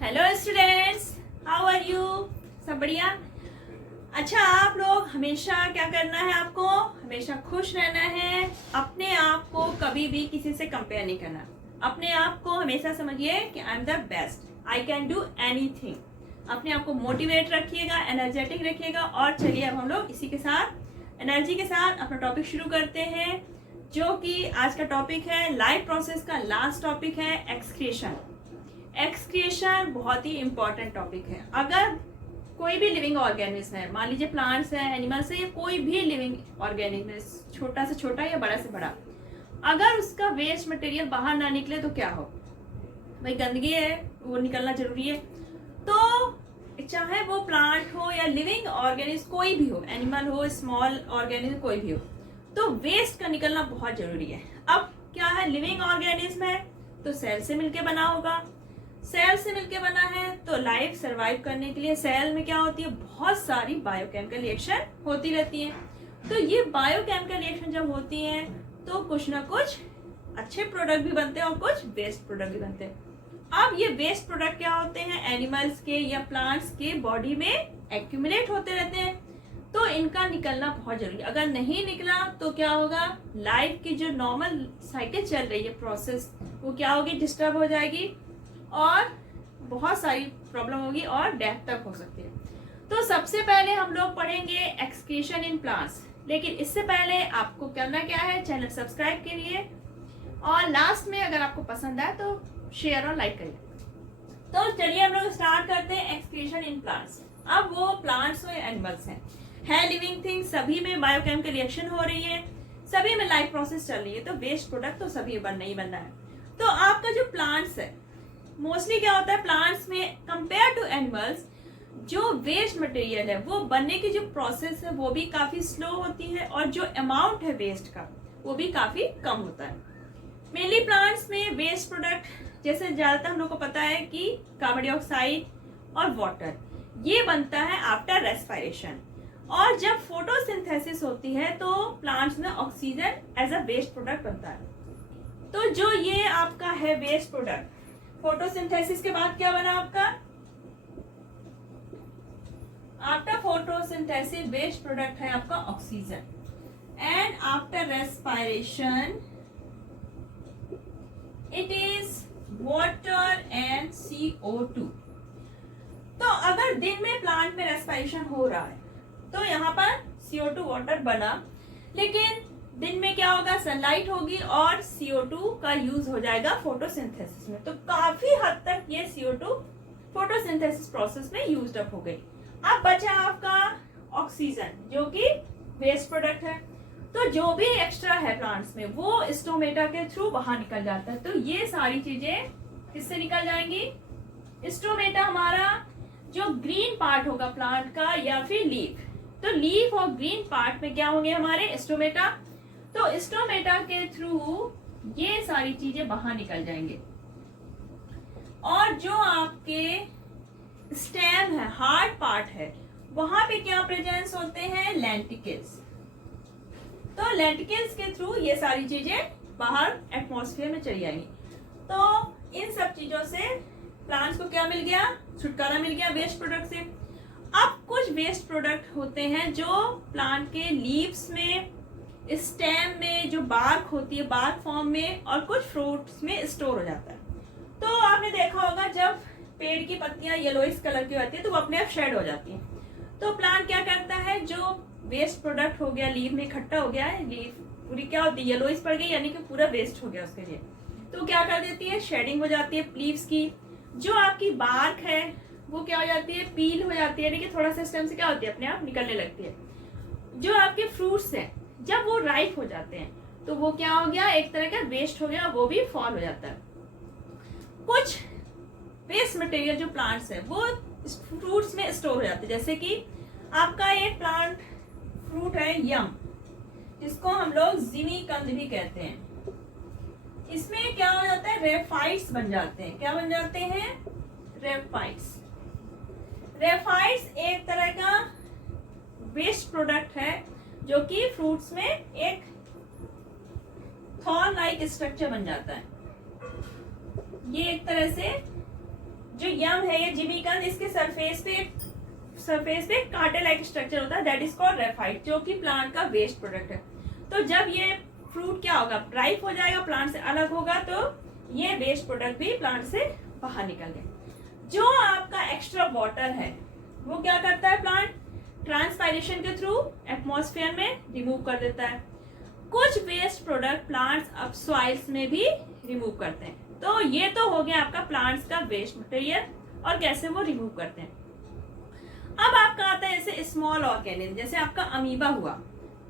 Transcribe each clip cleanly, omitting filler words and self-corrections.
Hello students, how are you? सब बढ़िया। अच्छा, आप लोग हमेशा क्या करना है? आपको हमेशा खुश रहना है। अपने आप को कभी भी किसी से कंपेयर नहीं करना। अपने आप को हमेशा समझिए कि I am the best, I can do anything. अपने आप को मोटिवेट रखिएगा, एनर्जेटिक रखिएगा। और चलिए अब हम लोग इसी के साथ एनर्जी के साथ अपना टॉपिक शुरू करते हैं, जो कि आज का टॉपिक है लाइफ प्रोसेस का लास्ट टॉपिक है एक्सक्रीशन। एक्सक्रीशन बहुत ही इंपॉर्टेंट टॉपिक है। अगर कोई भी लिविंग ऑर्गेनिज्म है, मान लीजिए प्लांट्स है, एनिमल्स है, या कोई भी लिविंग ऑर्गेनिज्म है, छोटा से छोटा या बड़ा से बड़ा, अगर उसका वेस्ट मटेरियल बाहर ना निकले तो क्या हो? भाई गंदगी है, वो निकलना जरूरी है। तो चाहे वो प्लांट हो या लिविंग ऑर्गेनिज्म कोई भी हो, एनिमल हो, स्मॉल ऑर्गेनिज्म कोई भी हो, तो वेस्ट का निकलना बहुत जरूरी है। अब क्या है, लिविंग ऑर्गेनिज्म है तो सेल से मिलके बना होगा। सेल से मिलके बना है तो लाइफ सरवाइव करने के लिए सेल में क्या होती है, बहुत सारी बायोकेमिकल रिएक्शन होती रहती है। तो ये बायोकेमिकल रिएक्शन जब होती है तो कुछ ना कुछ अच्छे प्रोडक्ट भी बनते हैं और कुछ वेस्ट प्रोडक्ट भी बनते हैं। अब ये वेस्ट प्रोडक्ट क्या होते हैं, एनिमल्स के या प्लांट्स के बॉडी में एक्यूमुलेट होते रहते हैं, तो इनका निकलना बहुत जरूरी है। अगर नहीं निकला तो क्या होगा, लाइफ की जो नॉर्मल साइकिल चल रही है, प्रोसेस, वो क्या होगी, डिस्टर्ब हो जाएगी और बहुत सारी प्रॉब्लम होगी और डेथ तक हो सकती है। तो सबसे पहले हम लोग पढ़ेंगे एक्सक्रीशन इन प्लांट्स। लेकिन इससे पहले आपको करना क्या है, चैनल सब्सक्राइब करिए और लास्ट में अगर आपको पसंद आए तो शेयर और लाइक करिए। तो चलिए हम लोग स्टार्ट करते हैं एक्सक्रीशन इन प्लांट्स। अब वो प्लांट्स हो या एनिमल्स है लिविंग थिंग्स, सभी में बायोकेमिकल रिएक्शन हो रही है, सभी में लाइफ प्रोसेस चल रही है, तो वेस्ट प्रोडक्ट तो सभी बनना ही बनना है। तो आपका जो प्लांट्स है, मोस्टली क्या होता है प्लांट्स में कंपेयर टू एनिमल्स, जो वेस्ट मटेरियल है वो बनने की जो प्रोसेस है वो भी काफी स्लो होती है और जो अमाउंट है वेस्ट का वो भी काफी कम होता है। मेनली प्लांट्स में वेस्ट प्रोडक्ट जैसे ज्यादातर हम लोग को पता है कि कार्बन डाइऑक्साइड और वाटर, ये बनता है आफ्टर रेस्पिरेशन। और जब फोटोसिंथेसिस होती है तो प्लांट्स में oxygen as a waste product बनता है। तो जो ये आपका है वेस्ट प्रोडक्ट, फोटोसिंथेसिस के बाद क्या बना आपका, आफ्टर फोटोसिंथेसिस वेस्ट प्रोडक्ट है आपका oxygen, and after respiration it is water and CO2। तो अगर दिन में प्लांट में रेस्पिरेशन हो रहा है तो यहाँ पर CO2 वाटर बना, लेकिन दिन में क्या होगा, सनलाइट होगी और CO2 का यूज हो जाएगा फोटोसिंथेसिस में। तो काफी हद तक ये CO2 फोटोसिंथेसिस प्रोसेस में यूज्ड अप हो गई। अब बचा आपका ऑक्सीजन जो कि वेस्ट प्रोडक्ट है। तो जो भी एक्स्ट्रा है प्लांट्स में वो स्टोमेटा के थ्रू बाहर निकल जाता है। तो ये सारी चीजें किससे निकल जाएंगी, स्टोमेटा हमारा जो ग्रीन पार्ट होगा प्लांट का या फिर लीफ, तो लीफ और ग्रीन पार्ट में क्या होंगे हमारे स्टोमेटा। तो स्टोमेटा के थ्रू ये सारी चीजें बाहर निकल जाएंगे। और जो आपके स्टेम है, हार्ड पार्ट है, वहां पे क्या प्रेजेंस होते हैं, लेंटिकल्स। तो लेंटिकल्स के थ्रू ये सारी चीजें बाहर एटमॉस्फेयर में चली जाएंगी। तो इन सब चीजों से प्लांट्स को क्या मिल गया, छुटकारा मिल गया वेस्ट प्रोडक्ट से। अब कुछ वेस्ट प्रोडक्ट होते हैं जो प्लांट के लीव्स में, स्टेम में जो बार्क होती है, बार्क फॉर्म में, और कुछ फ्रूट्स में स्टोर हो जाता है। तो आपने देखा होगा जब पेड़ की पत्तियां येलोइश कलर की होती है तो वो अपने आप शेड हो जाती हैं। तो प्लांट क्या करता है, जो वेस्ट प्रोडक्ट हो गया, लीव में इकट्ठा हो गया है, लीव पूरी क्या होती है, येलोइश पड़ गई, यानी कि पूरा वेस्ट हो गया उसके लिए, तो क्या कर देती है, शेडिंग हो जाती है लीव्स की। जो आपकी बार्क है वो क्या हो जाती है, पील हो जाती है, यानी कि थोड़ा सा स्टेम से क्या होती है, अपने आप निकलने लगती है। जो आपके फ्रूट्स हैं जब वो राइप हो जाते हैं तो वो क्या हो गया, एक तरह का वेस्ट हो गया, वो भी फॉल हो जाता है। कुछ वेस्ट मटेरियल जो प्लांट्स है वो फ्रूट्स में स्टोर हो जाते हैं, जैसे कि आपका एक प्लांट फ्रूट है यम, जिसको हम लोग जिमीकंद भी कहते हैं। इसमें क्या हो जाता है, रेफाइट्स बन जाते हैं। क्या बन जाते हैं, रेफाइट्स। रेफाइट्स एक तरह का वेस्ट प्रोडक्ट है जो कि फ्रूट्स में एक थॉर्न लाइक स्ट्रक्चर बन जाता है। ये एक तरह से जो यम है ये जिमीकंद, इसके सरफेस पे कांटे लाइक स्ट्रक्चर होता है, दैट इज कॉल्ड रेफाइट, जो कि प्लांट का वेस्ट प्रोडक्ट है। तो जब ये फ्रूट क्या होगा, राइप हो जाएगा, प्लांट से अलग होगा, तो ये वेस्ट प्रोडक्ट भी प्लांट से बाहर निकल गए। जो आपका एक्स्ट्रा वाटर है वो क्या करता है प्लांट, ट्रांसपायरेशन के थ्रू एटमॉस्फेयर में रिमूव कर देता है। कुछ वेस्ट प्रोडक्ट प्लांट्स अब सॉइल्स में भी रिमूव करते हैं। तो ये तो हो गया आपका प्लांट्स का वेस्ट मटेरियल और कैसे वो रिमूव करते हैं। अब आपका आता है जैसे स्मॉल ऑर्गेनिज्म, जैसे आपका अमीबा हुआ।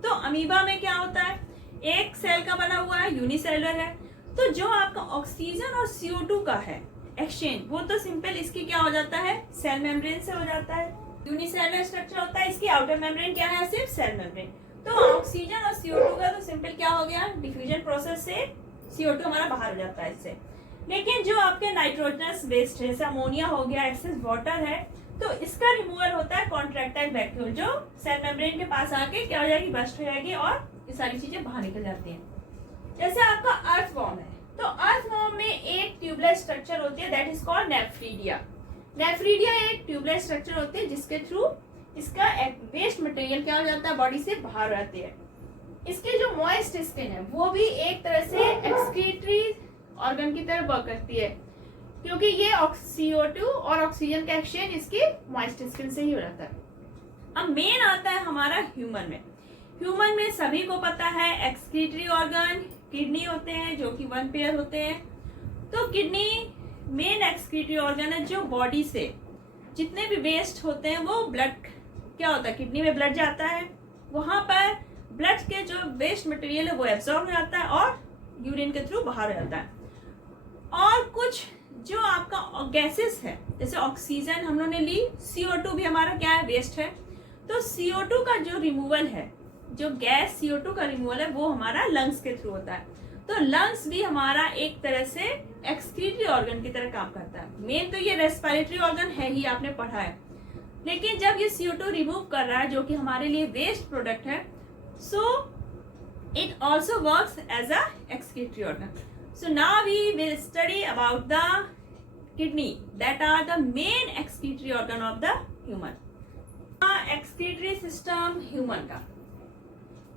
तो अमीबा में क्या होता है, एक सेल का बना हुआ है, यूनिसेलुलर है। तो जो आपका ऑक्सीजन और CO2 का है एक्सचेंज, वो तो सिंपल इसकी क्या हो जाता है, सेल मेम्ब्रेन से हो जाता है। यूनिसेलुलर स्ट्रक्चर होता है, इसकी आउटर मेम्ब्रेन क्या है, सिर्फ सेल मेम्ब्रेन। तो ऑक्सीजन और CO2 का तो सिंपल क्या हो गया, डिफ्यूजन प्रोसेस से CO2 हमारा बाहर हो जाता है इससे। लेकिन जो आपके नाइट्रोजनस वेस्ट है, जैसे अमोनिया हो गया, एक्सेस वाटर है, तो इसका रिमूवल होता है कॉन्ट्रैक्टाइल वैक्यूल, जो सेल मेम्ब्रेन के पास आके क्या हो जाएगी, बस्ट हो जाएगी और ये सारी चीजें बाहर निकल जाती हैं। जैसे आपका अर्थवॉर्म है, तो अर्थवॉर्म में एक ट्यूबलेस स्ट्रक्चर होती है, that is called nephridia. Nephridia एक ट्यूबलेस स्ट्रक्चर होती है जिसके थ्रू इसका वेस्ट मटेरियल क्या हो जाता है, बॉडी से बाहर आती है। इसके जो मॉइस्ट स्किन है वो भी एक तरह से एक्सक्रीटरी ऑर्गन की तरह वर्क करती है, क्योंकि ये CO2 और ऑक्सीजन का एक्सचेंज इसकी मॉइस्ट स्किन से ही हो जाता है। अब मेन आता है हमारा ह्यूमन में। ह्यूमन में सभी को पता है एक्सक्रीटरी ऑर्गन किडनी होते हैं, जो कि 1 पेयर होते हैं। तो किडनी मेन एक्सक्रीटरी ऑर्गन है, जो बॉडी से जितने भी वेस्ट होते हैं वो ब्लड क्या होता है, किडनी में ब्लड जाता है, वहां पर ब्लड के जो वेस्ट मटेरियल है वो एब्जॉर्ब हो जाता है और यूरिन के थ्रू बाहर हो जाता है। और कुछ जो आपका गैसेस है, जैसे ऑक्सीजन हम लोगों ने ली, CO2 भी हमारा क्या है, वेस्ट है। तो CO2 का जो रिमूवल है, जो गैस CO2 का रिमूवल है, वो हमारा लंग्स के थ्रू होता है। तो लंग्स भी हमारा एक तरह से एक्सक्रीटरी ऑर्गन की तरह काम करता है। मेन तो ये रेस्पिरेटरी ऑर्गन है ही, आपने पढ़ा है। लेकिन जब ये CO2 रिमूव कर रहा है, जो कि हमारे लिए वेस्ट प्रोडक्ट है, so it also works as a excretory organ. So now we will study about the kidney, that are the main excretory organ of the human. Excretory system human का,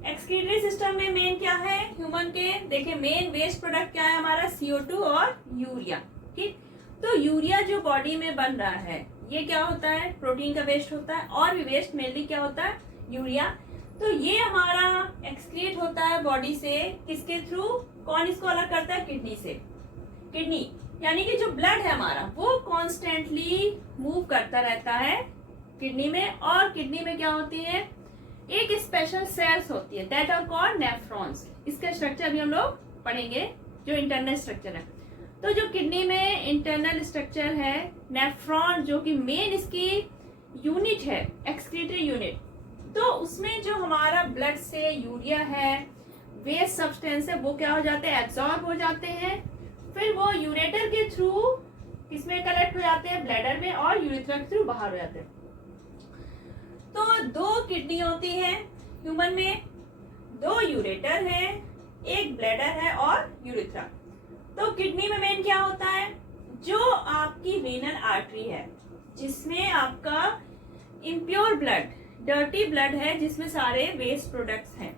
excretory system में main क्या है human के, देखिए main waste product क्या है हमारा, CO2 और यूरिया। ठीक, तो यूरिया जो बॉडी में बन रहा है ये क्या होता है, प्रोटीन का वेस्ट होता है, और भी वेस्ट मेनली क्या होता है, यूरिया। तो ये हमारा एक्सक्रीट होता है बॉडी से, किसके थ्रू, कौन इसको अलग करता है, किडनी से। किडनी यानी कि जो ब्लड है हमारा वो कॉन्स्टेंटली मूव करता रहता है किडनी में, और किडनी में क्या होती है, एक स्पेशल सेल्स होती है, दैट आर कॉल्ड नेफ्रॉन्स। इसका स्ट्रक्चर अभी हम लोग पढ़ेंगे, जो इंटरनल स्ट्रक्चर है। तो जो किडनी में इंटरनल स्ट्रक्चर है नेफ्रॉन, जो कि मेन इसकी यूनिट है, एक्सक्रीटरी यूनिट, तो उसमें जो हमारा ब्लड से यूरिया है, वेस्ट सब्सटेंस है, वो क्या हो जाते हैं, एब्जॉर्ब हो जाते हैं। फिर वो यूरेटर के थ्रू किसमें कलेक्ट हो जाते हैं, ब्लैडर में, और यूरिथ्रा के थ्रू बाहर हो जाते हैं। तो 2 किडनी होती है ह्यूमन में, 2 यूरेटर है, एक ब्लैडर है और यूरिथ्रा। तो किडनी में मेन क्या होता है, जो आपकी रीनल आर्टरी है, जिसमें आपका इम्प्योर ब्लड, डर्टी ब्लड है, जिसमें सारे वेस्ट प्रोडक्ट्स हैं।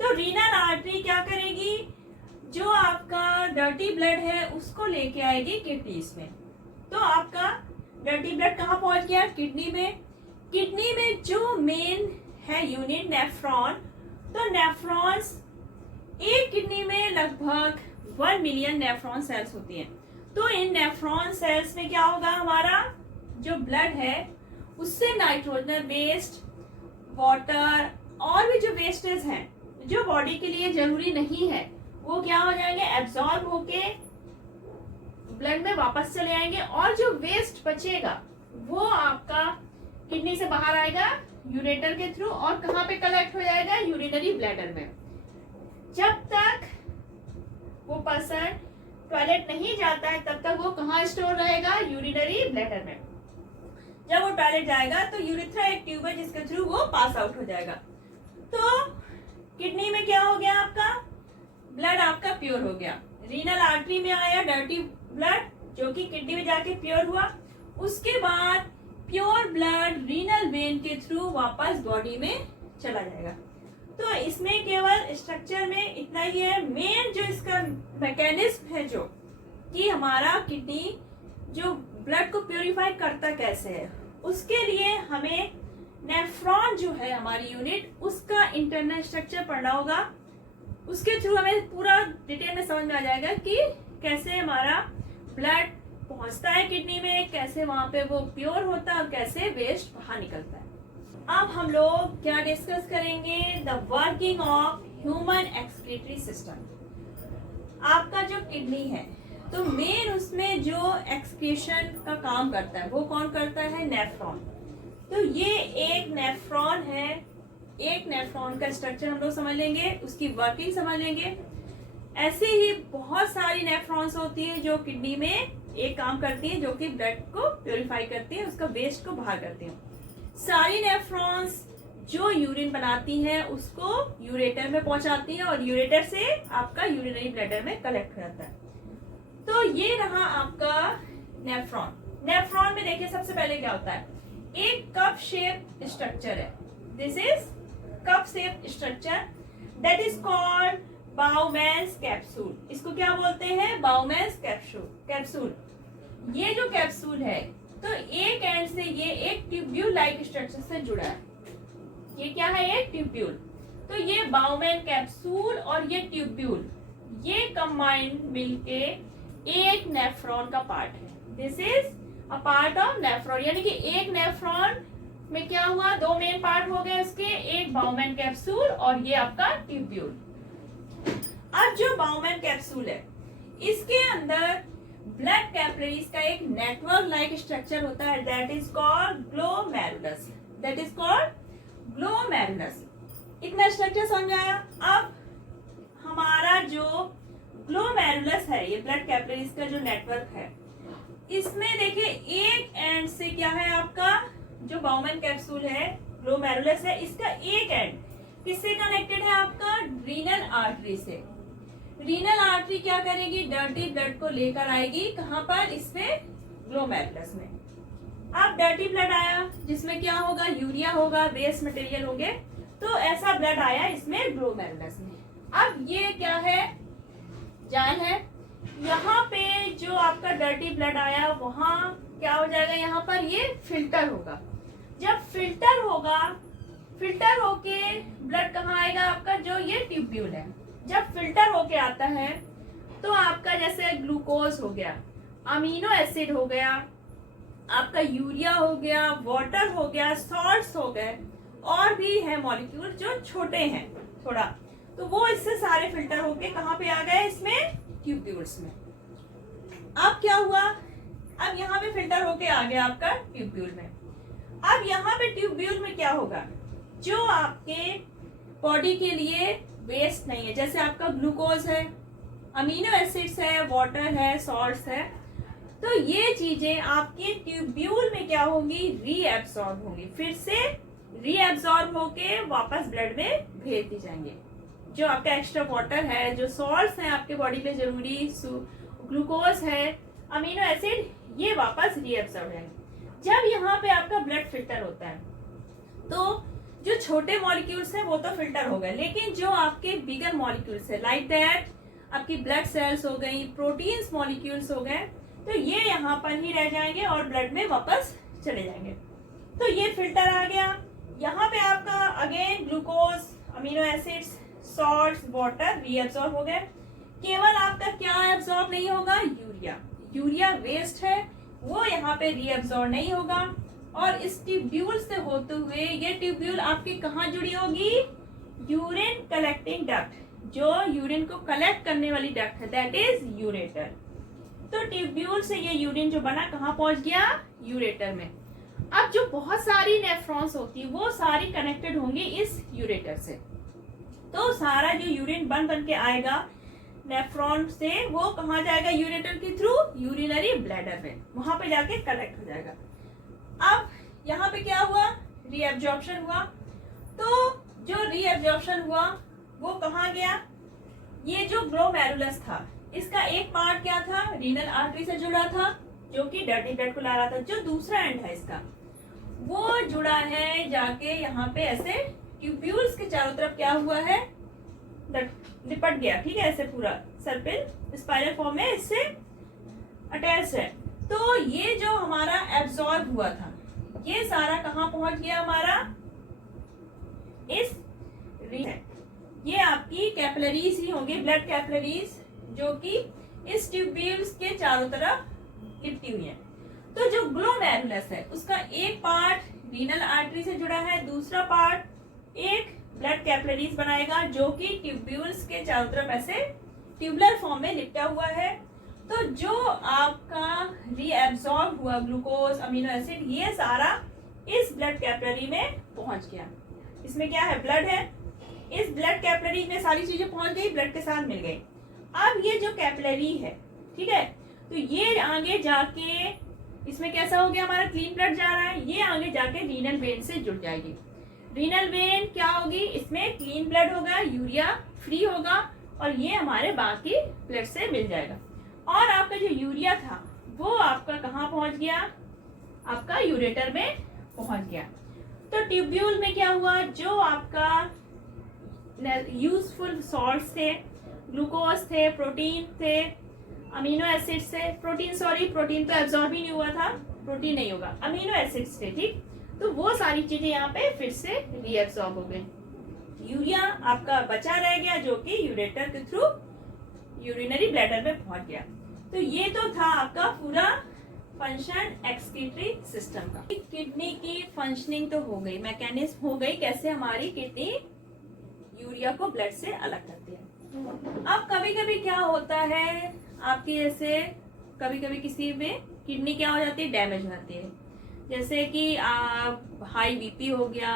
तो रीनल आर्टरी क्या करेगी, जो आपका डर्टी ब्लड है उसको लेके आएगी किडनीज में। तो आपका डर्टी ब्लड कहाँ पहुंच गया, किडनी में। किडनी में जो मेन है यूनिट नेफ्रॉन, तो नेफ्रॉन्स, एक किडनी में लगभग 1 मिलियन नेफ्रॉन सेल्स होती हैं। तो इन नेफ्रॉन सेल्स में क्या होगा, हमारा जो ब्लड है उससे नाइट्रोजन वेस्ट, वाटर और भी जो वेस्टेज हैं जो बॉडी के लिए जरूरी नहीं है, वो क्या हो जाएंगे, एब्जॉर्ब होके ब्लड में वापस चले आएंगे, और जो वेस्ट बचेगा वो आपका किडनी से बाहर आएगा यूरेटर के थ्रू, और कहाँ पे कलेक्ट हो जाएगा, यूरिनरी ब्लैडर में। जब तक वो पर्सन टॉयलेट नहीं जाता है तब तक वो कहाँ स्टोर रहेगा, यूरिनरी ब्लैडर में। जब वो टॉयलेट जाएगा तो यूरिथ्रा एक ट्यूब है जिसके थ्रू वो पास आउट हो जाएगा। तो किडनी में क्या हो गया, आपका ब्लड आपका प्योर हो गया, रीनल आर्टरी में आया डर्टी ब्लड, जो कि किडनी में जाके प्योर हुआ, उसके बाद प्योर ब्लड रीनल वेन के थ्रू वापस बॉडी में चला जाएगा। तो इसमें केवल स्ट्रक्चर में इतना ही है। मेन जो इसका मैकेनिज्म है जो कि हमारा किडनी जो ब्लड को प्योरीफाई करता कैसे है, उसके लिए हमें नेफ्रॉन जो है हमारी यूनिट, उसका इंटरनल स्ट्रक्चर पढ़ना होगा। उसके थ्रू हमें पूरा डिटेल में समझ में आ जाएगा कि कैसे हमारा ब्लड पहुंचता है किडनी में, कैसे वहां पे वो प्योर होता है और कैसे वेस्ट बाहर निकलता है। अब हम लोग क्या डिस्कस करेंगे, the working of human excretory system. आपका जो किडनी है तो मेन उसमें जो एक्सक्रीशन का काम करता है वो कौन करता है, नेफ्रॉन। तो ये एक नेफ्रॉन है, एक नेफ्रॉन का स्ट्रक्चर हम लोग समझ लेंगे, उसकी वर्किंग समझ लेंगे। ऐसे ही बहुत सारी नेफ्रॉन्स होती है जो किडनी में एक काम करती है, जो कि ब्लड को प्योरीफाई करती है, उसका वेस्ट को बाहर करती है। सारी नेफ्रॉन्स जो यूरिन बनाती हैं उसको यूरेटर में पहुंचाती है और यूरेटर से आपका यूरिनरी ब्लैडर में कलेक्ट करता है। तो ये रहा आपका नेफ्रॉन। नेफ्रॉन में देखिए सबसे पहले क्या होता है, एक कप शेप स्ट्रक्चर है। This is cup shape structure that is called Bowman's capsule. इसको क्या बोलते हैं, बाउमैन्स कैप्सूल। ये जो कैप्सूल है तो एक एंड से ये एक ट्यूब्यूल लाइक स्ट्रक्चर से जुड़ा है। ये क्या है, एक ट्यूब्यूल। तो ये बाउमैन कैप्सूल और ये ट्यूब्यूल, ये कंबाइंड मिलके एक नेफ्रॉन का पार्ट है। This is a part of nephron, यानी कि एक नेफ्रॉन में क्या हुआ, दो मेन पार्ट हो गए उसके, एक बाउमैन कैप्सूल और ये आपका ट्यूब्यूल। अब जो बाउमैन कैप्सूल है इसके अंदर ब्लड कैपिलरीज का एक नेटवर्क लाइक स्ट्रक्चर होता है, that is called glomerulus. That is called glomerulus. इतना स्ट्रक्चर समझ आया। अब हमारा जो ग्लोमेरुलस है, ये ब्लड कैपिलरीज का जो नेटवर्क है, इसमें देखिए एक एंड से क्या है आपका जो बाउमैन कैप्सूल है, ग्लोमेरुलस है, इसका एक एंड किससे कनेक्टेड है, आपका रीनल आर्टरी से। रीनल आर्टरी क्या करेगी, डर्टी ब्लड को लेकर आएगी कहां पर, इसमें ग्लोमेरुलस में। अब डर्टी ब्लड आया जिसमें क्या होगा, यूरिया होगा, वेस्ट मटेरियल होंगे, तो ऐसा ब्लड आया इसमें ग्लोमेरुलस में। अब ये क्या है, जाल है। यहाँ पे जो आपका डर्टी ब्लड आया वहां क्या हो जाएगा, यहाँ पर ये फिल्टर होगा। जब फिल्टर होगा, फिल्टर होके ब्लड कहाँ आएगा आपका, जो ये ट्यूब्यूल है। जब फिल्टर होके आता है तो आपका जैसे ग्लूकोज हो गया, अमीनो एसिड हो गया, आपका यूरिया हो गया, वाटर हो गया, सॉल्ट्स हो गए, और भी है मॉलिक्यूल जो छोटे हैं थोड़ा, तो वो इससे सारे फिल्टर होके कहाँ पे आ गए, इसमें ट्यूब्यूल्स में। अब क्या हुआ, अब यहाँ पे फिल्टर होके आ गया आपका ट्यूब्यूल में। अब यहाँ पे ट्यूब्यूल में क्या होगा, जो आपके बॉडी के लिए वेस्ट नहीं है, जैसे आपका ग्लूकोज है, अमीनो एसिड्स है, वाटर है, सॉल्ट्स है, तो ये चीजें आपके ट्यूब्यूल में क्या होंगी, रीएब्सॉर्ब होंगी, फिर से रीएब्सॉर्ब होके वापस ब्लड में भेज दी जाएंगे। जो आपका एक्स्ट्रा वाटर है, जो सॉल्ट्स हैं आपके बॉडी पे जरूरी, ग्लूकोज है, अमीनो एसिड, ये वापस रीएब्सॉर्ब है। जब यहाँ पे आपका ब्लड फिल्टर होता है तो जो छोटे मॉलिक्यूल्स हैं वो तो फिल्टर हो गए, लेकिन जो आपके बिगर मॉलिक्यूल्स है, लाइक दैट आपकी ब्लड सेल्स हो गई, प्रोटीन्स मॉलिक्यूल्स हो गए, तो ये यहाँ पर ही रह जाएंगे और ब्लड में वापस चले जाएंगे। तो ये फिल्टर आ गया। यहाँ पे आपका again glucose, amino acids, salts, water reabsorb हो गए। केवल आपका क्या एब्सॉर्ब नहीं होगा, यूरिया। यूरिया वेस्ट है, वो यहाँ पे रीएब्सॉर्ब नहीं होगा। और इस ट्यूब्यूल से होते हुए ये ट्यूब्यूल आपकी कहाँ जुड़ी होगी, यूरिन कलेक्टिंग डक्ट, जो यूरिन को कलेक्ट करने वाली डक्ट है, दैट इज यूरेटर। तो ट्यूब्यूल से ये यूरिन जो बना कहाँ पहुंच गया, यूरेटर में। अब जो बहुत सारी नेफ्रॉन्स होती है वो सारी कनेक्टेड होंगी इस यूरेटर से, तो सारा जो यूरिन बन के आएगा नेफ्रॉन से, वो कहाँ जाएगा, यूरेटर के थ्रू यूरिनरी ब्लैडर में, वहां पे जाके कलेक्ट हो जाएगा। अब यहाँ पे क्या हुआ, रीएब्जॉर्प्शन हुआ। तो जो रीएब्जॉर्प्शन हुआ वो कहाँ गया, ये जो ग्लोमेरुलस था इसका एक पार्ट क्या था, रीनल आर्टरी से जुड़ा था, जो कि डर्टी ब्लड को ला रहा था, जो दूसरा एंड है इसका वो जुड़ा है जाके यहाँ पे ऐसे ट्यूब्यूल्स के चारों तरफ क्या हुआ है, लिपट गया, ठीक है, ऐसे पूरा सर्पिल स्पाइरल फॉर्म में इससे अटैच है। तो ये जो हमारा एब्जॉर्ब हुआ था ये सारा कहाँ पहुंच गया हमारा, इस ये आपकी कैपिलरीज ही होंगी, ब्लड कैपिलरीज, जो कि इस ट्यूब्यूल्स के चारों तरफ लिपटी हुई है। तो जो ग्लोमेरुलस है उसका एक पार्ट रीनल आर्टरी से जुड़ा है, दूसरा पार्ट एक ब्लड कैपिलरीज बनाएगा जो कि ट्यूब्यूल्स के चारों तरफ ऐसे ट्यूबुलर फॉर्म में लिपटा हुआ है। तो जो आपका रीएब्सॉर्ब हुआ ग्लूकोज, अमीनो एसिड, ये सारा इस ब्लड कैपिलरी में पहुंच गया। इसमें क्या है, ब्लड है, इस ब्लड कैपिलरी में सारी चीजें पहुंच गई, ब्लड के साथ मिल गई। अब ये जो कैपिलरी है, ठीक है, तो ये आगे जाके इसमें कैसा हो गया, हमारा क्लीन ब्लड जा रहा है, ये आगे जाके रीनल वेन से जुड़ जाएगी। रीनल वेन क्या होगी, इसमें क्लीन ब्लड होगा, यूरिया फ्री होगा और ये हमारे बाकी ब्लड से मिल जाएगा। और आपका जो यूरिया था वो आपका कहाँ पहुंच गया, आपका यूरेटर में पहुंच गया। तो ट्यूब्यूल में क्या हुआ, जो आपका यूजफुल सॉल्ट्स थे, ग्लूकोज थे, प्रोटीन थे, अमीनो एसिड्स थे, प्रोटीन तो एब्जॉर्ब ही नहीं हुआ था, प्रोटीन नहीं होगा, अमीनो एसिड्स थे, ठीक, तो वो सारी चीजें यहाँ पे फिर से रीएब्सॉर्ब हो गई। यूरिया आपका बचा रह गया जो कि यूरेटर के थ्रू यूरिनरी ब्लैडर में पहुंच गया। तो ये तो था आपका पूरा फंक्शन एक्सक्रीटरी सिस्टम का। किडनी की फंक्शनिंग तो हो गई, मैकेनिज्म हो गई, कैसे हमारी किडनी यूरिया को ब्लड से अलग करती है। अब कभी कभी क्या होता है आपकी, जैसे कभी कभी किसी में किडनी क्या हो जाती है, डैमेज हो जाती है, जैसे कि हाई बीपी हो गया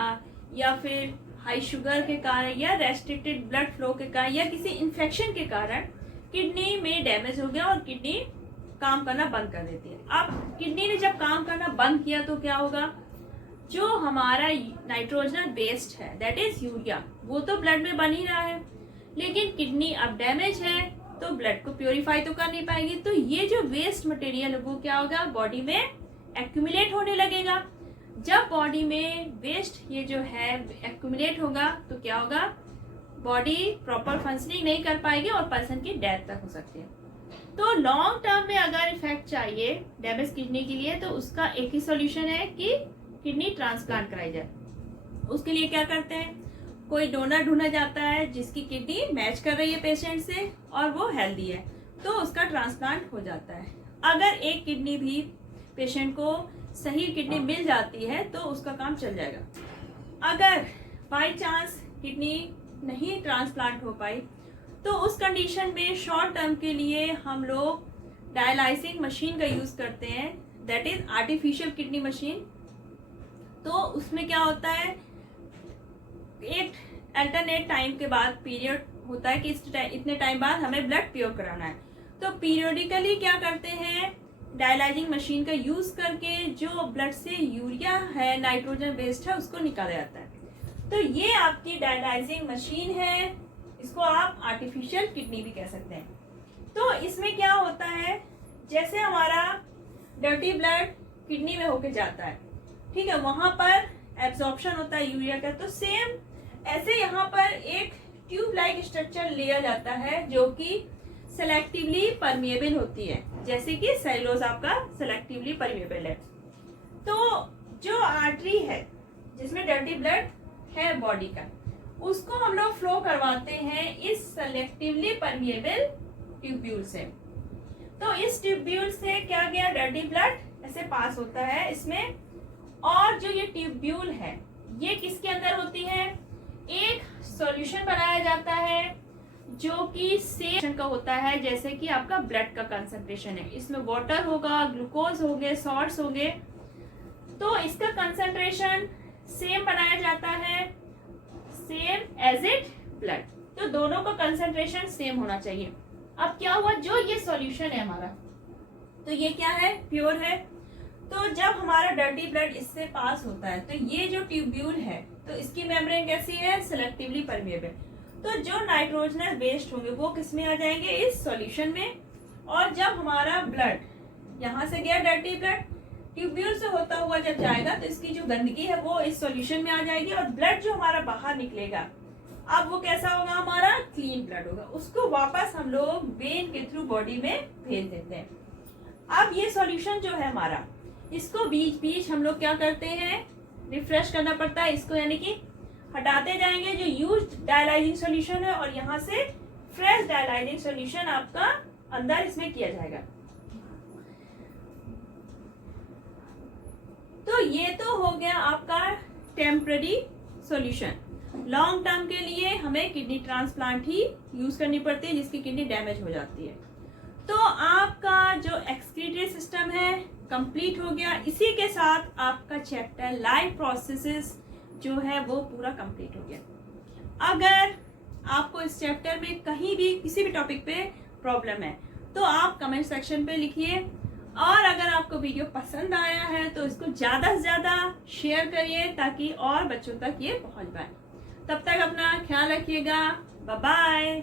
या फिर हाई शुगर के कारण या रेस्ट्रिक्टेड ब्लड फ्लो के कारण या किसी इन्फेक्शन के कारण किडनी में डैमेज हो गया और किडनी काम करना बंद कर देती है। अब किडनी ने जब काम करना बंद किया तो क्या होगा, जो हमारा नाइट्रोजनल वेस्ट है दैट इज यूरिया, वो तो ब्लड में बन ही रहा है, लेकिन किडनी अब डैमेज है तो ब्लड को प्योरीफाई तो कर नहीं पाएगी। तो ये जो वेस्ट मटेरियल है वो क्या होगा, बॉडी में एक्यूमुलेट होने लगेगा। जब बॉडी में वेस्ट ये जो है एक्यूमुलेट होगा तो क्या होगा, बॉडी प्रॉपर फंक्शनिंग नहीं कर पाएगी और पर्सन की डेथ तक हो सकती है। तो लॉन्ग टर्म में अगर इफेक्ट चाहिए डैमेज किडनी के लिए तो उसका एक ही सॉल्यूशन है कि किडनी ट्रांसप्लांट कराई जाए। उसके लिए क्या करते हैं, कोई डोनर ढूंढा जाता है जिसकी किडनी मैच कर रही है पेशेंट से और वो हेल्दी है, तो उसका ट्रांसप्लांट हो जाता है। अगर एक किडनी भी पेशेंट को सही किडनी मिल जाती है तो उसका काम चल जाएगा। अगर बाय चांस किडनी नहीं ट्रांसप्लांट हो पाई तो उस कंडीशन में शॉर्ट टर्म के लिए हम लोग डायलाइसिंग मशीन का यूज करते हैं, that is artificial kidney machine. तो उसमें क्या होता है, एक अल्टरनेट टाइम के बाद पीरियड होता है कि इतने टाइम बाद हमें ब्लड प्योर कराना है, तो पीरियोडिकली क्या करते हैं, डायलाइजिंग मशीन का यूज करके जो ब्लड से यूरिया है, नाइट्रोजन वेस्ट है, उसको निकाला जाता है। तो ये आपकी डायलाइजिंग मशीन है, इसको आप आर्टिफिशियल किडनी भी कह सकते हैं। तो इसमें क्या होता है, जैसे हमारा डर्टी ब्लड किडनी में होके जाता है, ठीक है, वहां पर एब्जॉर्प्शन होता है यूरिया का, तो सेम ऐसे यहाँ पर एक ट्यूब लाइक स्ट्रक्चर लिया जाता है जो कि सेलेक्टिवली परमिएबल होती है, जैसे कि सेलुलोज आपका सेलेक्टिवली परमिएबल है। तो जो आर्टरी है जिसमें डर्टी ब्लड है बॉडी का, उसको हम लोग फ्लो करवाते हैं इस सेलेक्टिवली परमिएबल ट्यूब्यूल से। तो इस ट्यूब्यूल से क्या गया, डर्टी ब्लड ऐसे पास होता है इसमें, और जो ये ट्यूब्यूल है ये किसके अंदर होती है, एक सॉल्यूशन बनाया जाता है जो कि सेम का होता है जैसे कि आपका ब्लड का कंसंट्रेशन है। इसमें वाटर होगा, ग्लूकोज होंगे, सॉल्ट्स होंगे, तो इसका कंसंट्रेशन सेम बनाया जाता है, सेम एज इट ब्लड। तो दोनों का कंसंट्रेशन सेम होना चाहिए। अब क्या हुआ, जो ये सॉल्यूशन है हमारा, तो ये क्या है, प्योर है। तो जब हमारा डर्टी ब्लड इससे पास होता है तो ये जो ट्यूब्यूल है तो इसकी मेम्ब्रेन कैसी है, सेलेक्टिवली परमिएबल। तो जो नाइट्रोजनस वेस्ट होंगे वो किस में आ जाएंगे, इस सॉल्यूशन में। और जब हमारा ब्लड यहाँ से गया डर्टी ब्लड, ट्यूब्यूल से होता हुआ जब जाएगा तो इसकी जो गंदगी है वो इस सॉल्यूशन में आ जाएगी और ब्लड जो हमारा बाहर निकलेगा अब वो कैसा होगा, हमारा क्लीन ब्लड होगा। उसको वापस हम लोग वेन के थ्रू बॉडी में भेज देते हैं। अब ये सॉल्यूशन जो है हमारा, इसको बीच बीच हम लोग क्या करते हैं, रिफ्रेश करना पड़ता है इसको, यानी कि हटाते जाएंगे जो यूज्ड डायलाइजिंग सॉल्यूशन है और यहाँ से फ्रेश डायलाइजिंग सॉल्यूशन आपका अंदर इसमें किया जाएगा। तो ये तो हो गया आपका टेम्पररी सॉल्यूशन। लॉन्ग टर्म के लिए हमें किडनी ट्रांसप्लांट ही यूज करनी पड़ती है जिसकी किडनी डैमेज हो जाती है। तो आपका जो एक्सक्रीटरी सिस्टम है कंप्लीट हो गया। इसी के साथ आपका चैप्टर लाइफ प्रोसेसेस जो है वो पूरा कंप्लीट हो गया। अगर आपको इस चैप्टर में कहीं भी किसी भी टॉपिक पे प्रॉब्लम है तो आप कमेंट सेक्शन पे लिखिए, और अगर आपको वीडियो पसंद आया है तो इसको ज़्यादा से ज़्यादा शेयर करिए ताकि और बच्चों तक ये पहुंच पाए। तब तक अपना ख्याल रखिएगा। Bye bye.